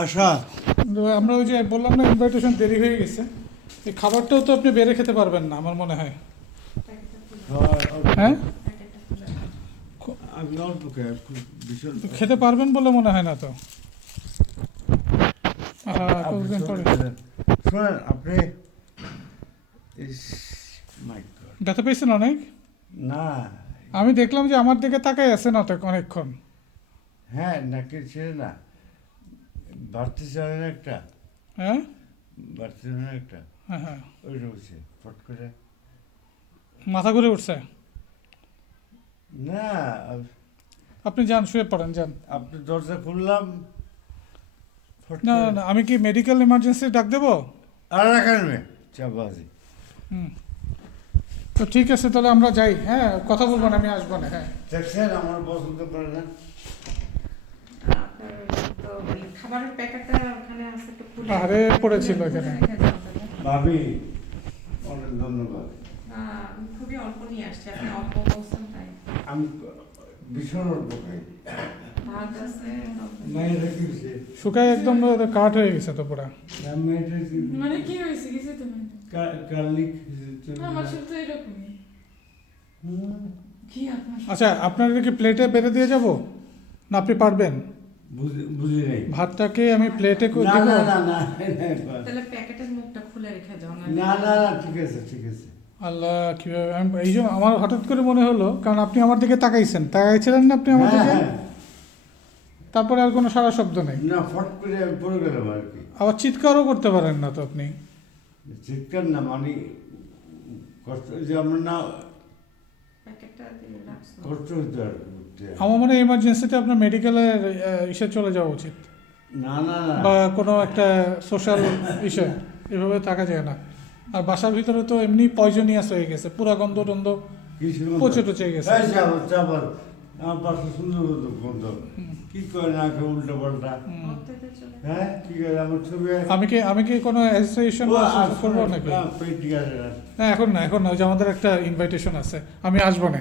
আশা আমরা ওই যে বললাম না ইনভাইটেশন দেরি হয়ে গেছে, এই খাবারটাও তো আপনি বেড়ে খেতে পারবেন না আমার মনে হয়। হ্যাঁ, আমি অল্প খাই, খুব ভীষণ খেতে পারবেন বলে মনে হয় না তো। আপনি কতদিন পরে শোনেন আপনি মাই গড ব্যথা পেয়েছেন অনেক? না, আমি দেখলাম যে আমার দিকে তাকাই আছেন অনেকক্ষণ। হ্যাঁ নাকি ছিল না, বাড়তে চায় না একটা, হ্যাঁ বাড়তে চায় না একটা, হ্যাঁ হ্যাঁ, ওইটা হচ্ছে ফট করে। মাথা ঘুরে উঠছে? না আপনি যান, শুয়ে পড়েন, যান। আপনি দরজা খুললাম ফট না করে। না, আমি কি মেডিকেল ইমার্জেন্সি ডাক দেবো? আর রাখান মে চাবাজি। হুম, তো ঠিক আছে তাহলে আমরা যাই। হ্যাঁ, কথা বলবো না, আমি আসবো না। হ্যাঁ, দেখছেন আমার পছন্দ করে না। আপনার তো ওই খাবারের প্যাকেটটা ওখানে আছে, একটু খুলে আরে পড়েছিল এখানে। রেখে যাও তাহলে। ভাবি অনেক ধন্যবাদ। আমি খুবই অল্প নিয়ে আসছি, আপনি অল্প বলছেন তাই। আমি ভীষণ অল্প খাই। ভাত আছে, মেয়েটা কি হয়েছে? শুকায় একদম কাঠ হয়ে গেছে তো পুরা। মেয়েটা কি মানে কি হয়েছে কিছু তো না, কালিক আমার সাথে তো এরকমই। কি আপনার সাথে? আচ্ছা, আপনার কি প্লেটে বেড়ে দিয়ে যাব, না আপনি পারবেন? বুঝি নাই। ভাতটাকে আমি প্লেটে না দিব? না না না না তাহলে প্যাকেটের মুখটা খুলে রেখে যাও না। না না না, ঠিক আছে ঠিক আছে। আল্লাহ, কিভাবে এই যে আমার হঠাৎ করে মনে হলো, কারণ আপনি আমার দিকে তাকাইছিলেন না আপনি আমার হ্যাঁ, দিকে, হ্যাঁ। তারপরে আর কোনো সারা শব্দ নেই। না ফট করে আমি পড়ে গেলাম আর কি। আবার চিৎকারও করতে পারেন না তো আপনি। চিৎকার না মানে কষ্ট যে আমরা না প্যাকেটটা দিয়ে রাখছো। কষ্ট হতো আর কি উঠতে। আমার মনে হয় ইমার্জেন্সিতে আপনার মেডিকেলের ইসে চলে যাওয়া উচিত, না না না বা কোনো একটা সোশ্যাল ইসে। এভাবে থাকা যায় না। আর বাসার ভিতরে তো এমনি পয়জনিয়াস হয়ে গেছে, পুরা গন্ধ টন্ধ কিছু পচে টচে গেছে। চাপল চাপল আমার পাশে সুন্দর হতো গন্ধ। কি করে না কেউ উল্টো পাল্টা। মধ্যে চলে হ্যাঁ কি করে আমার ছবি আমি কি কোনো অ্যাসোসিয়েশন করবো নাকি? পেট ঠিক আছে না। না, এখন না, ওই যে আমাদের একটা ইনভাইটেশন আছে, আমি আসবো না।